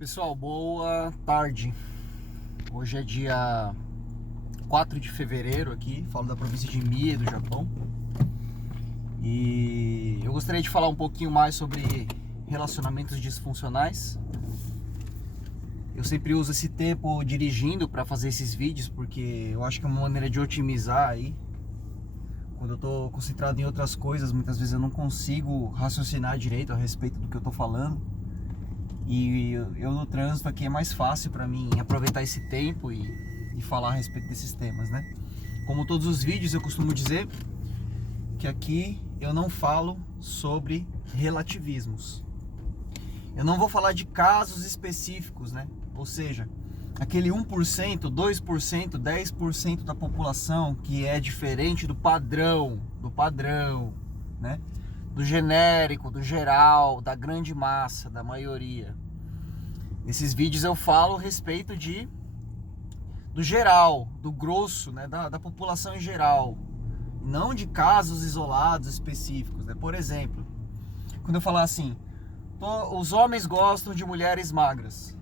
Pessoal, boa tarde. Hoje é dia 4 de fevereiro aqui, falo da província de Mie, do Japão. E eu gostaria de falar um pouquinho mais sobre relacionamentos disfuncionais. Eu sempre uso esse tempo dirigindo para fazer esses vídeos, porque eu acho que é uma maneira de otimizar aí. Quando eu tô concentrado em outras coisas, muitas vezes eu não consigo raciocinar direito a respeito do que eu tô falando. E eu no trânsito aqui é mais fácil para mim aproveitar esse tempo e falar a respeito desses temas, né? Como todos os vídeos, eu costumo dizer que aqui eu não falo sobre relativismos. Eu não vou falar de casos específicos, né? Ou seja, aquele 1%, 2%, 10% da população que é diferente do padrão, né? Do genérico, do geral, da grande massa, da maioria. Nesses vídeos eu falo a respeito do geral, do grosso, né? da população em geral, não de casos isolados específicos, né? Por exemplo, quando eu falar assim, os homens gostam de mulheres magras.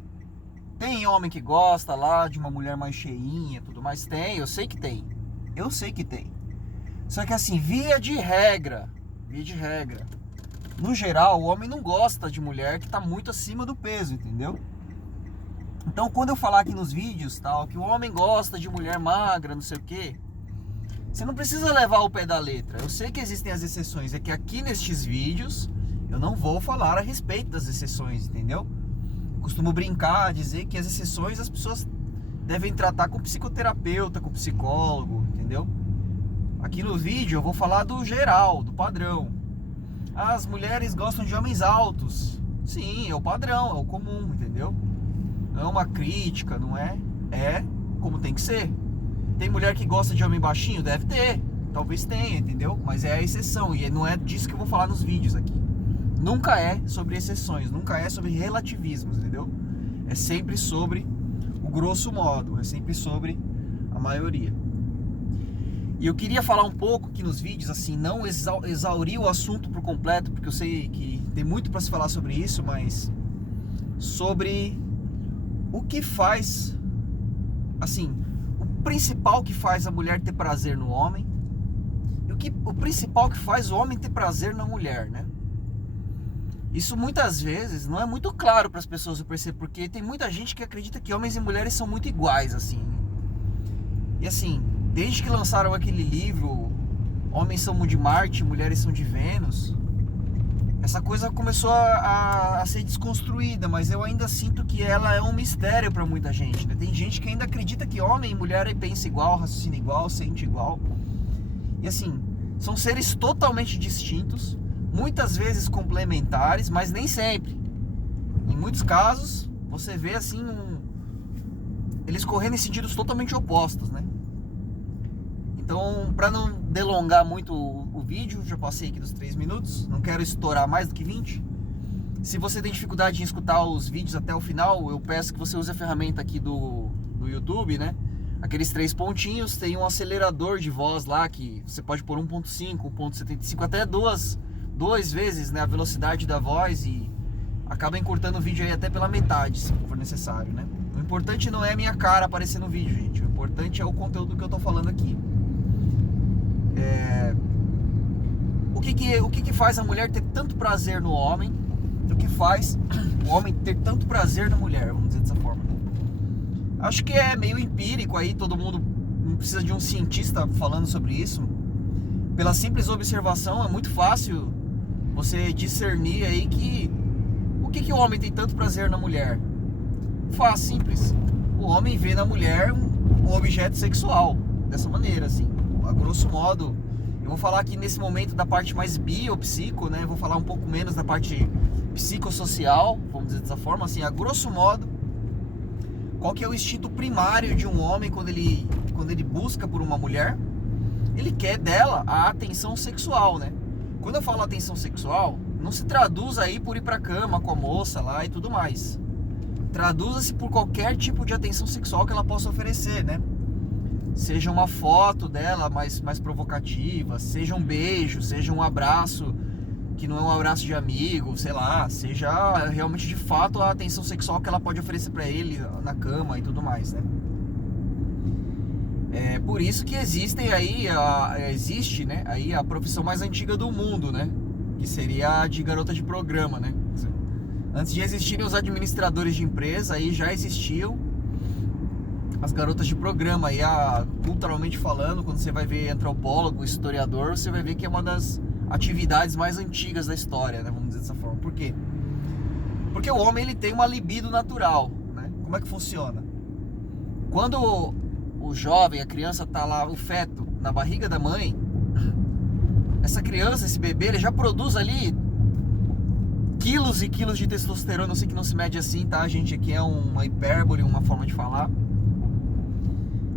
Tem homem que gosta lá de uma mulher mais cheinha, tudo mais? Tem, eu sei que tem. Só que assim, via de regra, no geral, o homem não gosta de mulher que está muito acima do peso, entendeu? Então, quando eu falar aqui nos vídeos, tal, que o homem gosta de mulher magra, não sei o quê, você não precisa levar ao pé da letra. Eu sei que existem as exceções, é que aqui nestes vídeos eu não vou falar a respeito das exceções, entendeu? Eu costumo brincar, dizer que as exceções as pessoas devem tratar com psicoterapeuta, com psicólogo, entendeu? Aqui no vídeo eu vou falar do geral, do padrão. As mulheres gostam de homens altos. Sim, é o padrão, é o comum, entendeu? Não é uma crítica, não é? É como tem que ser. Tem mulher que gosta de homem baixinho? Deve ter. Talvez tenha, entendeu? Mas é a exceção e não é disso que eu vou falar nos vídeos aqui. Nunca é sobre exceções, nunca é sobre relativismos, entendeu? É sempre sobre o grosso modo, é sempre sobre a maioria. E eu queria falar um pouco aqui nos vídeos, assim, não exaurir o assunto por completo, porque eu sei que tem muito para se falar sobre isso, mas sobre o que faz, assim, o principal que faz a mulher ter prazer no homem e o principal que faz o homem ter prazer na mulher, né? Isso muitas vezes não é muito claro para as pessoas, eu percebo, porque tem muita gente que acredita que homens e mulheres são muito iguais, assim. E assim, desde que lançaram aquele livro Homens são de Marte, Mulheres são de Vênus, essa coisa começou a ser desconstruída, mas eu ainda sinto que ela é um mistério para muita gente, né? Tem gente que ainda acredita que homem e mulher pensa igual, raciocina igual, sente igual. E assim, são seres totalmente distintos, muitas vezes complementares, mas nem sempre. Em muitos casos, você vê assim eles correndo em sentidos totalmente opostos, né? Então, para não delongar muito o vídeo, já passei aqui dos 3 minutos, não quero estourar mais do que 20. Se você tem dificuldade em escutar os vídeos até o final, eu peço que você use a ferramenta aqui do YouTube, né? Aqueles 3 pontinhos, tem um acelerador de voz lá que você pode pôr 1.5, 1.75, até duas vezes, né, a velocidade da voz e acaba encurtando o vídeo aí até pela metade, se for necessário, né? O importante não é a minha cara aparecer no vídeo, gente. O importante é o conteúdo que eu tô falando aqui. O que faz a mulher ter tanto prazer no homem? O que faz o homem ter tanto prazer na mulher? Vamos dizer dessa forma. Acho que é meio empírico aí, todo mundo não precisa de um cientista falando sobre isso. Pela simples observação, é muito fácil você discernir aí que o que o homem tem tanto prazer na mulher? Fácil, simples. O homem vê na mulher um objeto sexual, dessa maneira, assim. A grosso modo, eu vou falar aqui nesse momento da parte mais biopsico, né? Vou falar um pouco menos da parte psicossocial, vamos dizer dessa forma, assim, a grosso modo, qual que é o instinto primário de um homem quando ele busca por uma mulher? Ele quer dela a atenção sexual, né? Quando eu falo atenção sexual, não se traduz aí por ir pra cama com a moça lá e tudo mais. Traduza-se por qualquer tipo de atenção sexual que ela possa oferecer, né? Seja uma foto dela mais provocativa, seja um beijo, seja um abraço, que não é um abraço de amigo, sei lá, seja realmente de fato a atenção sexual que ela pode oferecer pra ele na cama e tudo mais, né? É por isso que existe, né, aí a profissão mais antiga do mundo, né? Que seria a de garota de programa, né? Antes de existirem os administradores de empresa, aí já existiam as garotas de programa. Aí, culturalmente falando, quando você vai ver antropólogo, historiador, você vai ver que é uma das atividades mais antigas da história, né? Vamos dizer dessa forma. Por quê? Porque o homem, ele tem uma libido natural, né? Como é que funciona? Quando o jovem, a criança tá lá, o feto, na barriga da mãe, essa criança, esse bebê, ele já produz ali quilos e quilos de testosterona. Eu sei que não se mede assim, tá, gente? Aqui é uma hipérbole, uma forma de falar.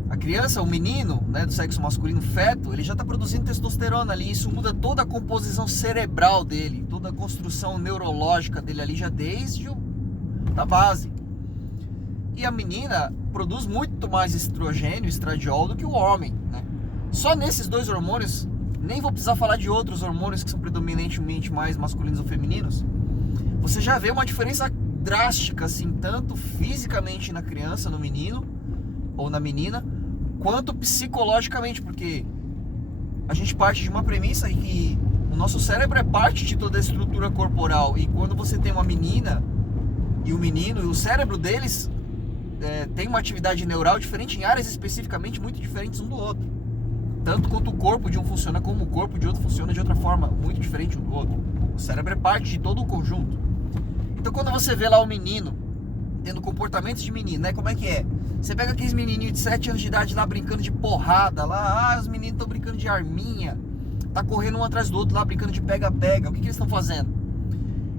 A criança, o menino, né, do sexo masculino, feto, ele já está produzindo testosterona ali. Isso muda toda a composição cerebral dele, toda a construção neurológica dele ali, já desde a base. E a menina produz muito mais estrogênio, estradiol, do que o homem, né? Só nesses dois hormônios, nem vou precisar falar de outros hormônios que são predominantemente mais masculinos ou femininos, você já vê uma diferença drástica, assim, tanto fisicamente na criança, no menino ou na menina, quanto psicologicamente, porque a gente parte de uma premissa que o nosso cérebro é parte de toda a estrutura corporal, e quando você tem uma menina e um menino, o cérebro deles tem uma atividade neural diferente em áreas especificamente muito diferentes um do outro. Tanto quanto o corpo de um funciona, como o corpo de outro funciona de outra forma, muito diferente um do outro. O cérebro é parte de todo o conjunto. Então quando você vê lá o menino tendo comportamentos de menino, né? Como é que é? Você pega aqueles menininhos de 7 anos de idade lá brincando de porrada, lá, os meninos estão brincando de arminha, tá correndo um atrás do outro lá, brincando de pega-pega. O que eles estão fazendo?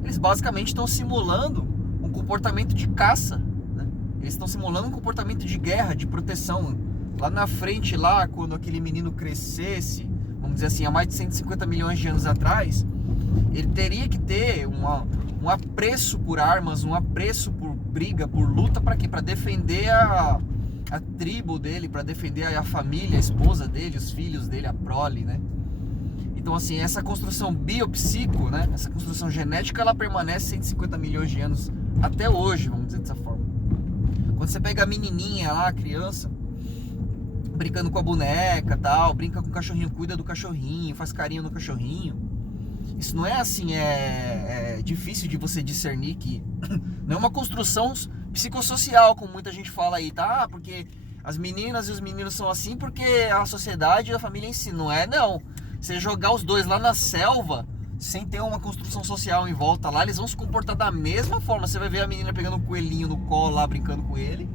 Eles basicamente estão simulando um comportamento de caça, né? Eles estão simulando um comportamento de guerra, de proteção. Lá na frente, lá, quando aquele menino crescesse, vamos dizer assim, há mais de 150 milhões de anos atrás, ele teria que ter um apreço por armas, um apreço por briga, por luta, para quê? Para defender a tribo dele, para defender a família, a esposa dele, os filhos dele, a prole, né? Então, assim, essa construção biopsico, né? Essa construção genética, ela permanece 150 milhões de anos até hoje, vamos dizer dessa forma. Quando você pega a menininha lá, a criança, brincando com a boneca, tal, brinca com o cachorrinho, cuida do cachorrinho, faz carinho no cachorrinho. Isso não é assim, é difícil de você discernir que não é uma construção psicossocial, como muita gente fala aí, tá? Porque as meninas e os meninos são assim porque a sociedade e a família em si, não é, não. Você jogar os dois lá na selva, sem ter uma construção social em volta lá, eles vão se comportar da mesma forma. Você vai ver a menina pegando um coelhinho no colo lá, brincando com ele,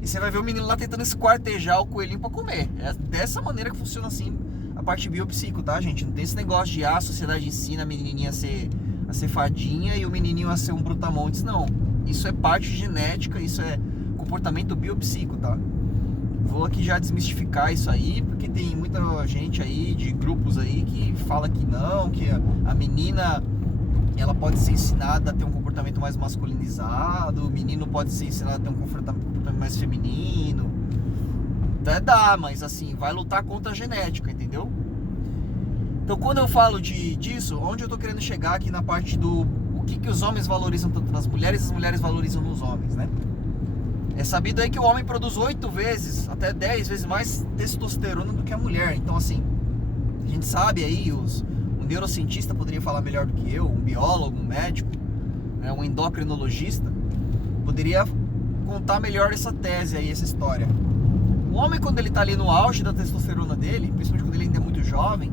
e você vai ver o menino lá tentando esquartejar o coelhinho pra comer. É dessa maneira que funciona assim a parte biopsico, tá, gente? Não tem esse negócio de a sociedade ensina a menininha a ser fadinha e o menininho a ser um brutamontes, não. Isso é parte genética, isso é comportamento biopsico, tá? Vou aqui já desmistificar isso aí, porque tem muita gente aí, de grupos aí, que fala que não, que a menina, ela pode ser ensinada a ter um comportamento mais masculinizado, o menino pode ser ensinado a ter um comportamento mais feminino. Até dá, mas assim, vai lutar contra a genética, entendeu? Então quando eu falo disso, onde eu tô querendo chegar aqui na parte do o que os homens valorizam tanto nas mulheres e as mulheres valorizam nos homens, né? É sabido aí que o homem produz 8 vezes, até 10 vezes mais testosterona do que a mulher. Então assim, a gente sabe aí, um neurocientista poderia falar melhor do que eu, um biólogo, um médico, né, um endocrinologista, poderia contar melhor essa tese aí, essa história. O homem, quando ele tá ali no auge da testosterona dele, principalmente quando ele ainda é muito jovem,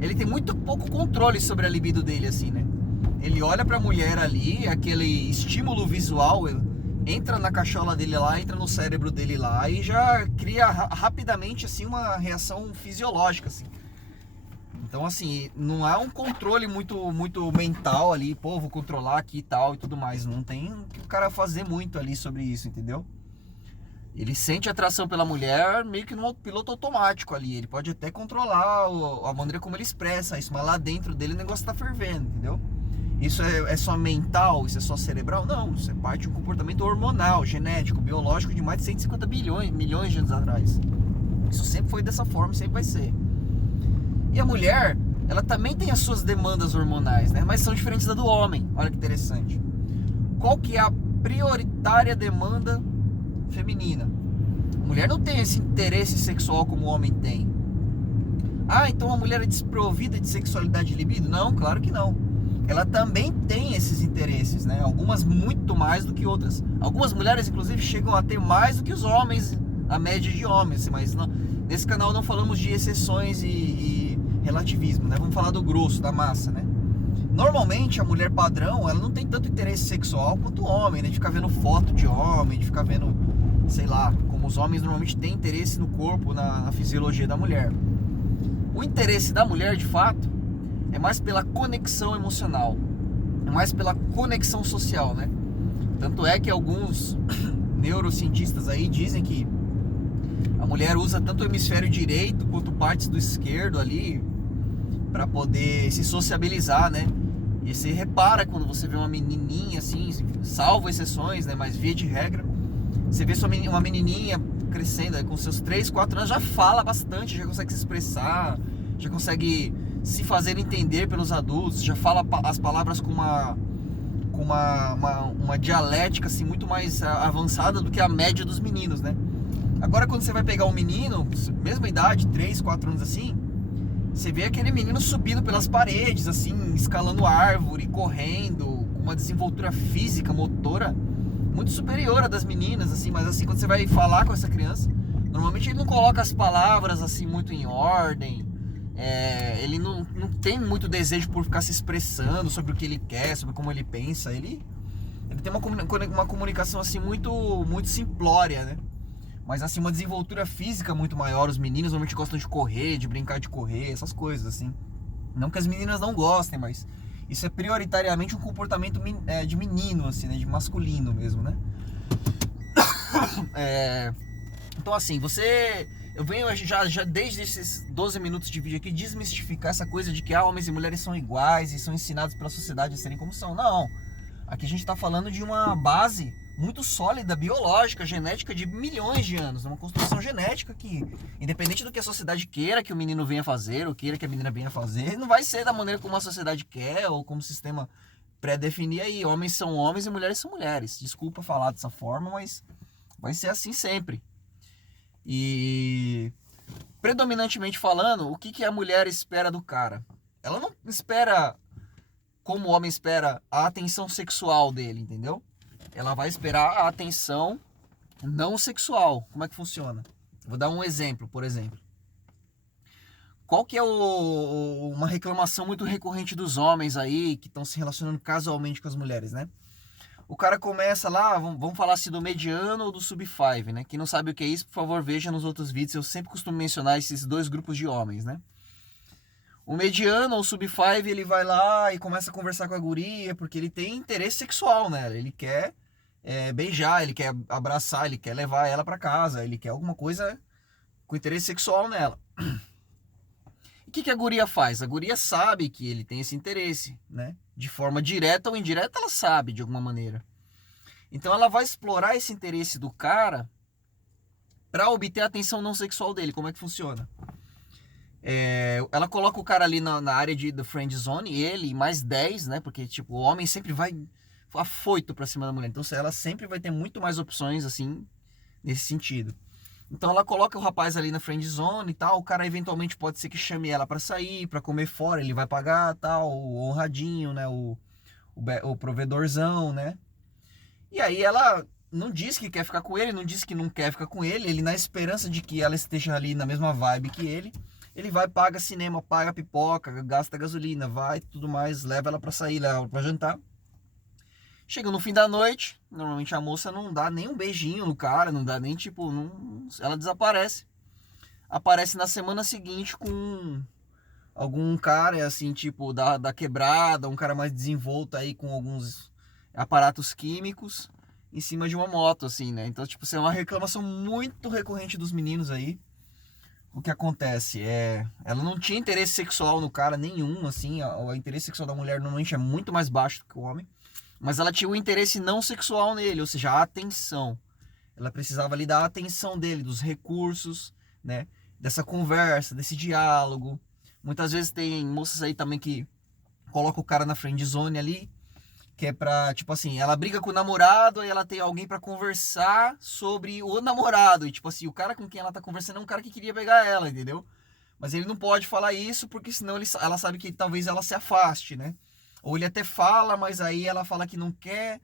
ele tem muito pouco controle sobre a libido dele, assim, né? Ele olha pra mulher ali, aquele estímulo visual entra na cachola dele lá, entra no cérebro dele lá e já cria rapidamente, assim, uma reação fisiológica, assim. Então, assim, não há um controle muito mental ali, pô, vou controlar aqui e tal e tudo mais. Não tem o que o cara fazer muito ali sobre isso, entendeu? Ele sente atração pela mulher meio que no piloto automático ali. Ele pode até controlar a maneira como ele expressa isso, mas lá dentro dele o negócio tá fervendo, entendeu? Isso é só mental? Isso é só cerebral? Não, isso é parte de um comportamento hormonal, genético, biológico de mais de 150 milhões de anos atrás. Isso sempre foi dessa forma, sempre vai ser. E a mulher, ela também tem as suas demandas hormonais, né? Mas são diferentes da do homem. Olha que interessante. Qual que é a prioritária demanda feminina? A mulher não tem esse interesse sexual como o homem tem. Ah, então a mulher é desprovida de sexualidade e libido? Não, claro que não. Ela também tem esses interesses, né? Algumas muito mais do que outras. Algumas mulheres, inclusive, chegam a ter mais do que os homens, a média de homens. Mas não, nesse canal não falamos de exceções e relativismo, né? Vamos falar do grosso, da massa, né? Normalmente a mulher padrão, ela não tem tanto interesse sexual quanto o homem, né? De ficar vendo foto de homem, de ficar vendo, sei lá, como os homens normalmente têm interesse no corpo, na fisiologia da mulher. O interesse da mulher, de fato, é mais pela conexão emocional, é mais pela conexão social, né? Tanto é que alguns neurocientistas aí dizem que a mulher usa tanto o hemisfério direito quanto partes do esquerdo ali para poder se sociabilizar, né? E você repara quando você vê uma menininha assim, salvo exceções, né? Mas via de regra, você vê uma menininha crescendo com seus 3, 4 anos, já fala bastante, já consegue se expressar, já consegue se fazer entender pelos adultos, já fala as palavras com uma dialética assim, muito mais avançada do que a média dos meninos, né? Agora quando você vai pegar um menino, mesma idade, 3, 4 anos assim, você vê aquele menino subindo pelas paredes, assim, escalando árvore, correndo, com uma desenvoltura física, motora, muito superior à das meninas, assim. Mas assim, quando você vai falar com essa criança, normalmente ele não coloca as palavras, assim, muito em ordem. Ele não tem muito desejo por ficar se expressando sobre o que ele quer, sobre como ele pensa. Ele tem uma comunicação, assim, muito, muito simplória, né? Mas assim, uma desenvoltura física muito maior. Os meninos normalmente gostam de correr, de brincar de correr, essas coisas assim. Não que as meninas não gostem, mas isso é prioritariamente um comportamento de menino, assim, né? De masculino mesmo, né? Então assim, eu venho já desde esses 12 minutos de vídeo aqui desmistificar essa coisa de que homens e mulheres são iguais e são ensinados pela sociedade a serem como são. Não. Aqui a gente está falando de uma base muito sólida, biológica, genética de milhões de anos. Uma construção genética que, independente do que a sociedade queira que o menino venha fazer, ou queira que a menina venha fazer, não vai ser da maneira como a sociedade quer, ou como o sistema pré-definir aí. Homens são homens e mulheres são mulheres. Desculpa falar dessa forma, mas vai ser assim sempre. E, predominantemente falando, o que a mulher espera do cara? Ela não espera, como o homem espera, a atenção sexual dele, entendeu? Ela vai esperar a atenção não sexual. Como é que funciona? Vou dar um exemplo, por exemplo. Qual que é uma reclamação muito recorrente dos homens aí, que estão se relacionando casualmente com as mulheres, né? O cara começa lá, vamos falar assim do mediano ou do sub-5, né? Quem não sabe o que é isso, por favor, veja nos outros vídeos. Eu sempre costumo mencionar esses dois grupos de homens, né? O mediano ou sub-5, ele vai lá e começa a conversar com a guria, porque ele tem interesse sexual nela. Ele quer beijar, ele quer abraçar, ele quer levar ela para casa, ele quer alguma coisa com interesse sexual nela. E o que a guria faz? A guria sabe que ele tem esse interesse, né? De forma direta ou indireta, ela sabe de alguma maneira. Então ela vai explorar esse interesse do cara para obter a atenção não sexual dele. Como é que funciona? Ela coloca o cara ali na área da friend zone, ele e mais 10, né? Porque tipo, o homem sempre vai afoito pra cima da mulher. Então ela sempre vai ter muito mais opções, assim, nesse sentido. Então ela coloca o rapaz ali na friend zone e tal. O cara eventualmente pode ser que chame ela pra sair, pra comer fora. Ele vai pagar, tal, o honradinho, né? O provedorzão, né? E aí ela não diz que quer ficar com ele, não diz que não quer ficar com ele. Ele, na esperança de que ela esteja ali na mesma vibe que ele vai, paga cinema, paga pipoca, gasta gasolina, vai, tudo mais, leva ela pra sair, leva ela pra jantar. Chega no fim da noite, normalmente a moça não dá nem um beijinho no cara, não dá nem tipo, ela desaparece. Aparece na semana seguinte com algum cara assim, tipo, da quebrada, um cara mais desenvolto aí com alguns aparatos químicos em cima de uma moto, assim, né? Então, tipo, isso é uma reclamação muito recorrente dos meninos aí. O que acontece ela não tinha interesse sexual no cara nenhum, assim, o interesse sexual da mulher normalmente é muito mais baixo do que o homem. Mas ela tinha um interesse não sexual nele, ou seja, a atenção. Ela precisava ali da atenção dele, dos recursos, né? Dessa conversa, desse diálogo. Muitas vezes tem moças aí também que colocam o cara na friend zone ali, que é pra, tipo assim, ela briga com o namorado, aí ela tem alguém pra conversar sobre o namorado. E, tipo assim, o cara com quem ela tá conversando é um cara que queria pegar ela, entendeu? Mas ele não pode falar isso, porque senão ela sabe que talvez ela se afaste, né? Ou ele até fala, mas aí ela fala que não quer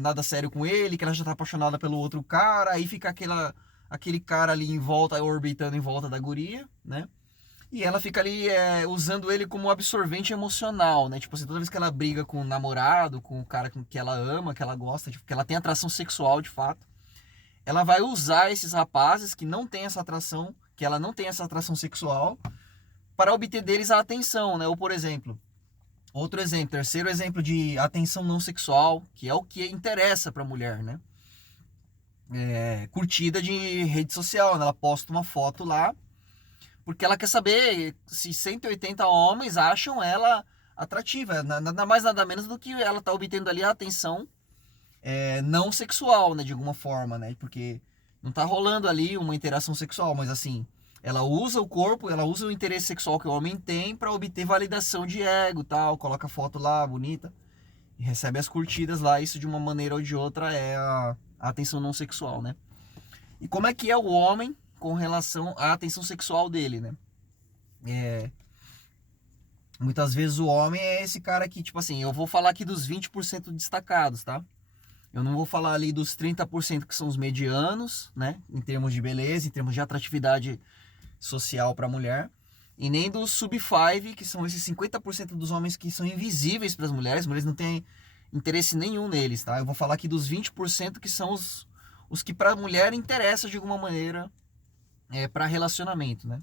nada sério com ele, que ela já tá apaixonada pelo outro cara, aí fica aquele cara ali em volta, orbitando em volta da guria, né? E ela fica ali usando ele como absorvente emocional, né? Tipo assim, toda vez que ela briga com o namorado, com o cara com que ela ama, que ela gosta, tipo, que ela tem atração sexual de fato, ela vai usar esses rapazes que não têm essa atração, que ela não tem essa atração sexual, para obter deles a atenção, né? Ou, por exemplo, outro exemplo, terceiro exemplo de atenção não sexual, que é o que interessa para a mulher, né? Curtida de rede social, né? Ela posta uma foto lá, porque ela quer saber se 180 homens acham ela atrativa, nada mais nada menos do que ela tá obtendo ali a atenção não sexual, né, de alguma forma, né, porque não tá rolando ali uma interação sexual, mas assim, ela usa o corpo, ela usa o interesse sexual que o homem tem para obter validação de ego, tal, coloca foto lá bonita e recebe as curtidas lá, isso de uma maneira ou de outra é a atenção não sexual, né? E como é que é o homem com relação à atenção sexual dele, né? Muitas vezes o homem é esse cara que, tipo assim, eu vou falar aqui dos 20% destacados, tá? Eu não vou falar ali dos 30% que são os medianos, né? Em termos de beleza, em termos de atratividade social para a mulher. E nem dos sub-5, que são esses 50% dos homens que são invisíveis para as mulheres não têm interesse nenhum neles, tá? Eu vou falar aqui dos 20% que são os que para a mulher interessa de alguma maneira para relacionamento, né?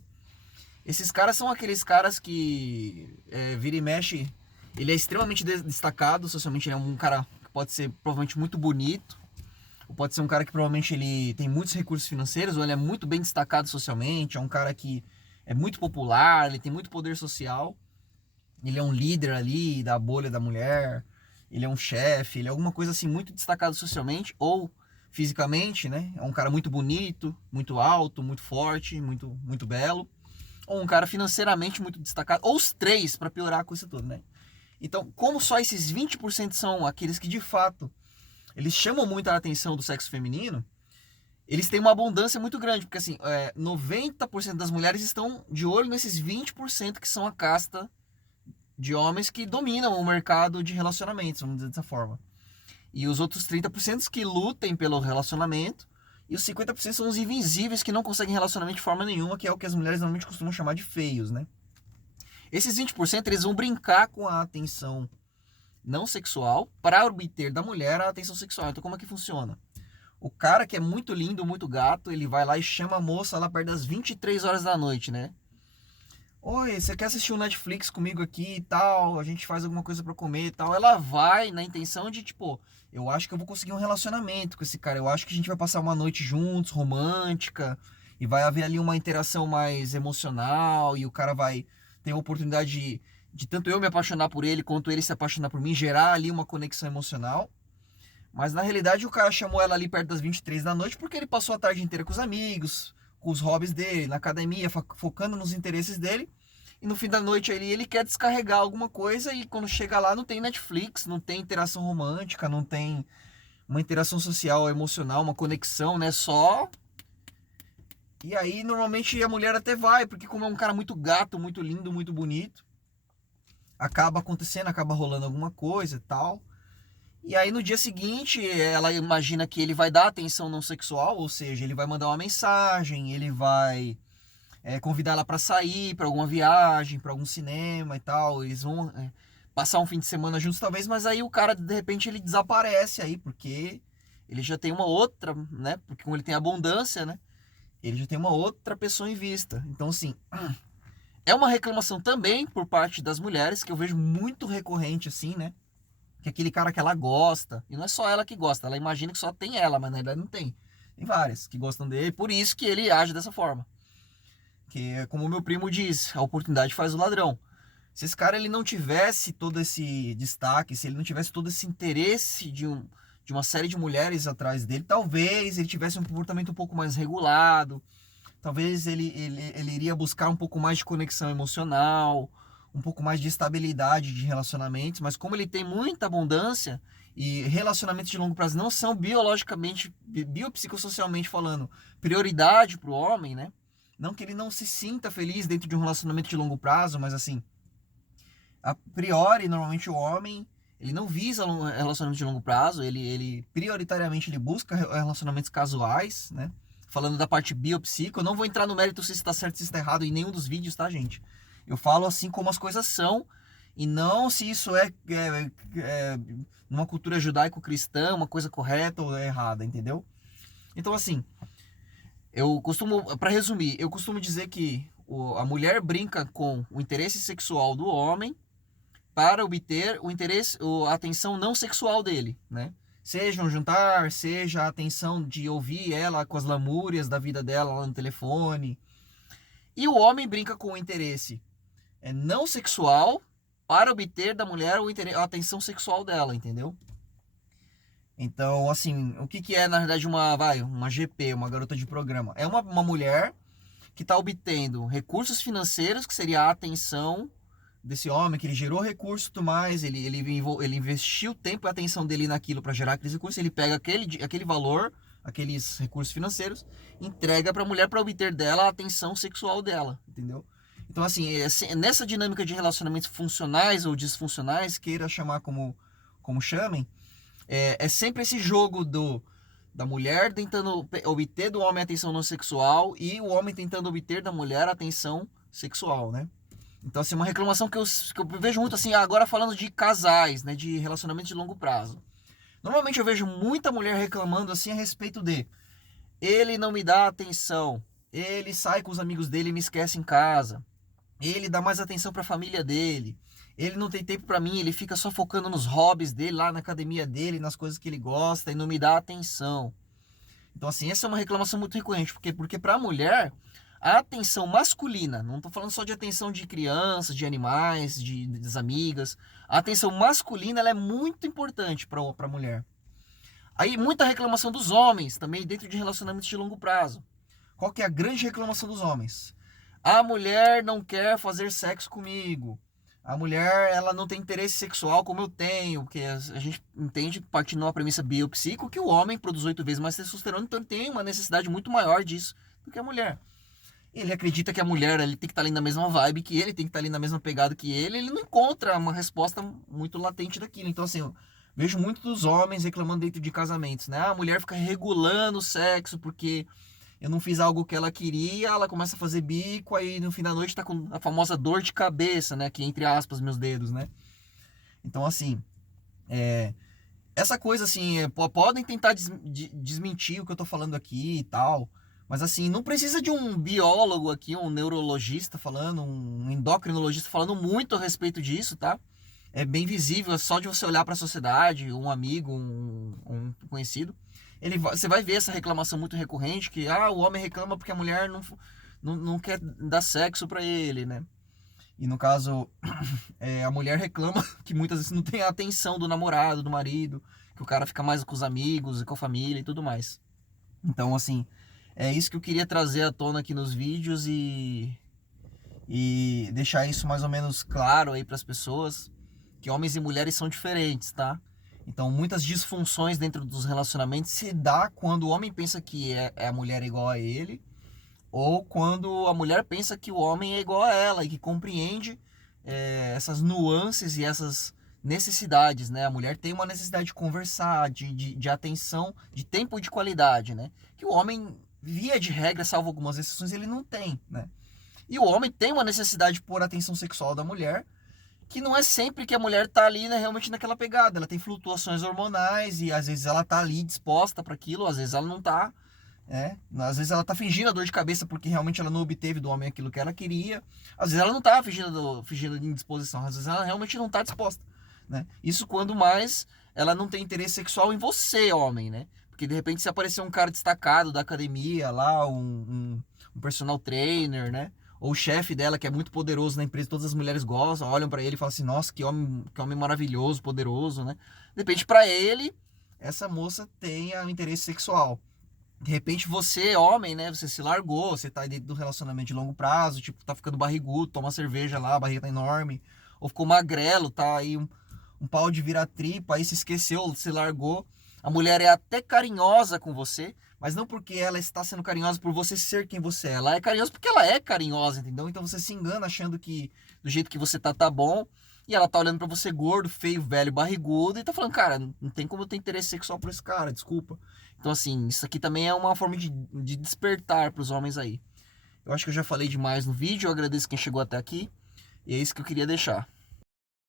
Esses caras são aqueles caras que vira e mexe, ele é extremamente destacado socialmente, ele é um cara que pode ser provavelmente muito bonito, ou pode ser um cara que provavelmente ele tem muitos recursos financeiros, ou ele é muito bem destacado socialmente, é um cara que é muito popular, ele tem muito poder social, ele é um líder ali da bolha da mulher, ele é um chefe, ele é alguma coisa assim muito destacado socialmente, ou fisicamente, né? É um cara muito bonito, muito alto, muito forte, muito belo. Ou um cara financeiramente muito destacado, ou os três, para piorar a coisa toda, né? Então, como só esses 20% são aqueles que de fato eles chamam muito a atenção do sexo feminino, eles têm uma abundância muito grande, porque assim, 90% das mulheres estão de olho nesses 20% que são a casta de homens que dominam o mercado de relacionamentos, vamos dizer dessa forma. E os outros 30% que lutem pelo relacionamento, e os 50% são os invisíveis que não conseguem relacionamento de forma nenhuma, que é o que as mulheres normalmente costumam chamar de feios, né? Esses 20% eles vão brincar com a atenção não sexual para obter da mulher a atenção sexual. Então como é que funciona? O cara que é muito lindo, muito gato, ele vai lá e chama a moça lá perto das 23 horas da noite, né? Oi, você quer assistir um Netflix comigo aqui e tal? A gente faz alguma coisa pra comer e tal. Ela vai na intenção de, tipo, eu acho que eu vou conseguir um relacionamento com esse cara. Eu acho que a gente vai passar uma noite juntos, romântica, e vai haver ali uma interação mais emocional, e o cara vai ter a oportunidade de tanto eu me apaixonar por ele, quanto ele se apaixonar por mim, gerar ali uma conexão emocional. Mas na realidade o cara chamou ela ali perto das 23 da noite porque ele passou a tarde inteira com os amigos, com os hobbies dele, na academia, focando nos interesses dele. E no fim da noite ele quer descarregar alguma coisa e quando chega lá não tem Netflix, não tem interação romântica, não tem uma interação social, emocional, uma conexão, né? Só. E aí normalmente a mulher até vai, porque como é um cara muito gato, muito lindo, muito bonito, acaba acontecendo, acaba rolando alguma coisa e tal. E aí no dia seguinte ela imagina que ele vai dar atenção não sexual, ou seja, ele vai mandar uma mensagem, ele vai convidar ela para sair, para alguma viagem, para algum cinema e tal. Eles vão passar um fim de semana juntos talvez, mas aí o cara de repente ele desaparece aí, porque ele já tem uma outra, né? Porque como ele tem abundância, né? Ele já tem uma outra pessoa em vista. Então assim, é uma reclamação também por parte das mulheres, que eu vejo muito recorrente assim, né? Que aquele cara que ela gosta, e não é só ela que gosta, ela imagina que só tem ela, mas na verdade não tem. Tem várias que gostam dele, por isso que ele age dessa forma. Que é como o meu primo diz, a oportunidade faz o ladrão. Se esse cara ele não tivesse todo esse destaque, se ele não tivesse todo esse interesse de uma série de mulheres atrás dele, talvez ele tivesse um comportamento um pouco mais regulado, talvez ele iria buscar um pouco mais de conexão emocional, um pouco mais de estabilidade de relacionamentos, mas como ele tem muita abundância e relacionamentos de longo prazo não são biologicamente, biopsicossocialmente falando, prioridade para o homem, né? Não que ele não se sinta feliz dentro de um relacionamento de longo prazo, mas assim, a priori, normalmente o homem, ele não visa relacionamento de longo prazo, ele prioritariamente ele busca relacionamentos casuais, né? Falando da parte biopsico, eu não vou entrar no mérito se está certo ou se está errado em nenhum dos vídeos, tá, gente? Eu falo assim como as coisas são e não se isso é numa cultura judaico-cristã, uma coisa correta ou errada, entendeu? Então, assim, para resumir, eu costumo dizer que a mulher brinca com o interesse sexual do homem para obter a atenção não sexual dele, né? Seja um jantar, seja a atenção de ouvir ela com as lamúrias da vida dela lá no telefone. E o homem brinca com o interesse não sexual para obter da mulher a atenção sexual dela, entendeu? Então, assim, o que é na verdade uma GP, uma garota de programa? É uma mulher que está obtendo recursos financeiros, que seria a atenção desse homem, que ele gerou recurso e tudo mais, ele investiu tempo e atenção dele naquilo para gerar aqueles recursos, ele pega aquele valor, aqueles recursos financeiros, entrega para a mulher para obter dela a atenção sexual dela, entendeu? Então, assim, nessa dinâmica de relacionamentos funcionais ou disfuncionais, queira chamar como chamem, é sempre esse jogo da mulher tentando obter do homem a atenção não sexual e o homem tentando obter da mulher a atenção sexual, né? Então, assim, uma reclamação que eu vejo muito, assim, agora falando de casais, né, de relacionamento de longo prazo. Normalmente eu vejo muita mulher reclamando, assim, a respeito de ele não me dá atenção, ele sai com os amigos dele e me esquece em casa, ele dá mais atenção para a família dele, ele não tem tempo para mim, ele fica só focando nos hobbies dele, lá na academia dele, nas coisas que ele gosta e não me dá atenção. Então, assim, essa é uma reclamação muito recorrente, porque para a mulher, a atenção masculina, não estou falando só de atenção de crianças, de animais, das amigas, a atenção masculina ela é muito importante para a mulher. Aí, muita reclamação dos homens também dentro de relacionamentos de longo prazo. Qual que é a grande reclamação dos homens? A mulher não quer fazer sexo comigo. A mulher, ela não tem interesse sexual como eu tenho, porque a gente entende, partindo de uma premissa biopsico, que o homem produz 8 vezes mais testosterona, então ele tem uma necessidade muito maior disso do que a mulher. Ele acredita que a mulher ele tem que estar ali na mesma vibe que ele, tem que estar ali na mesma pegada que ele não encontra uma resposta muito latente daquilo. Então, assim, eu vejo muito dos homens reclamando dentro de casamentos, né? A mulher fica regulando o sexo porque eu não fiz algo que ela queria, ela começa a fazer bico, aí no fim da noite tá com a famosa dor de cabeça, né? Que entre aspas, meus dedos, né? Então, assim, essa coisa, assim, podem tentar desmentir o que eu tô falando aqui e tal, mas, assim, não precisa de um biólogo aqui, um neurologista falando, um endocrinologista falando muito a respeito disso, tá? É bem visível, é só de você olhar para a sociedade, um amigo, um conhecido. Você vai ver essa reclamação muito recorrente, que o homem reclama porque a mulher não quer dar sexo para ele, né? E no caso, a mulher reclama que muitas vezes não tem a atenção do namorado, do marido, que o cara fica mais com os amigos e com a família e tudo mais. Então, assim, é isso que eu queria trazer à tona aqui nos vídeos e deixar isso mais ou menos claro aí para as pessoas, que homens e mulheres são diferentes, tá? Então, muitas disfunções dentro dos relacionamentos se dá quando o homem pensa que a mulher é igual a ele, ou quando a mulher pensa que o homem é igual a ela e que compreende essas nuances e essas necessidades, né? A mulher tem uma necessidade de conversar, de atenção, de tempo de qualidade, né? Que o homem, via de regra, salvo algumas exceções, ele não tem, né? E o homem tem uma necessidade por atenção sexual da mulher, que não é sempre que a mulher tá ali, né, realmente naquela pegada. Ela tem flutuações hormonais e às vezes ela tá ali disposta para aquilo, às vezes ela não tá, às vezes ela tá fingindo a dor de cabeça porque realmente ela não obteve do homem aquilo que ela queria. Às vezes ela não tá fingindo de indisposição, às vezes ela realmente não tá disposta, né? Isso quando mais ela não tem interesse sexual em você, homem, né? Porque de repente se aparecer um cara destacado da academia lá, um personal trainer, né? Ou o chefe dela, que é muito poderoso na empresa, todas as mulheres gostam, olham pra ele e falam assim, nossa, que homem maravilhoso, poderoso, né? De repente, pra ele, essa moça tem um interesse sexual. De repente você, homem, né? Você se largou, você tá aí dentro do relacionamento de longo prazo, tipo, tá ficando barrigudo, toma cerveja lá, a barriga tá enorme. Ou ficou magrelo, tá aí um pau de virar tripa, aí se esqueceu, se largou. A mulher é até carinhosa com você, mas não porque ela está sendo carinhosa por você ser quem você é. Ela é carinhosa porque ela é carinhosa, entendeu? Então você se engana achando que do jeito que você tá bom. E ela tá olhando pra você gordo, feio, velho, barrigudo, e tá falando, cara, não tem como eu ter interesse sexual por esse cara, desculpa. Então, assim, isso aqui também é uma forma de despertar pros homens aí. Eu acho que eu já falei demais no vídeo, eu agradeço quem chegou até aqui, e é isso que eu queria deixar.